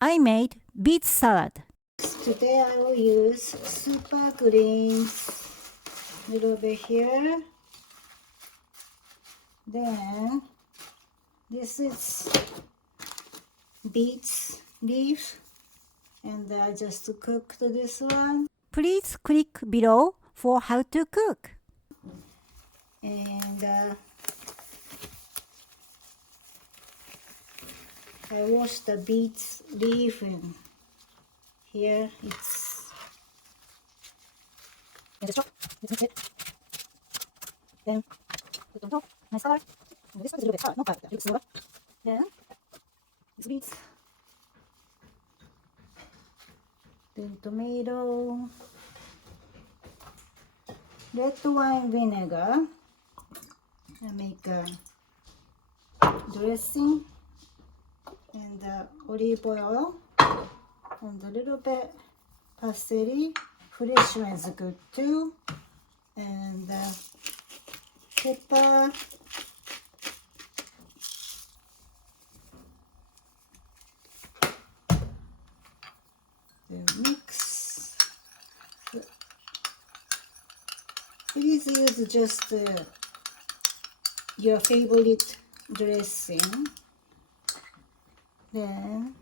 I made beet salad. Today I will use super greens, little bit here. Then this is beets leaf, and I just cooked this one. Please click below for how to cook. And I washed the beets leaf, and here it's Just chop. Let's mix it. Then put on top. Nice color. And this one is a little bit hard, not bad. It looks silver. Then it's beets. then tomato, red wine vinegar. I make a dressing, and olive oil, and a little bit parsley. Fresh one is good too, and pepper. Then mix. Please use just your favorite dressing. Then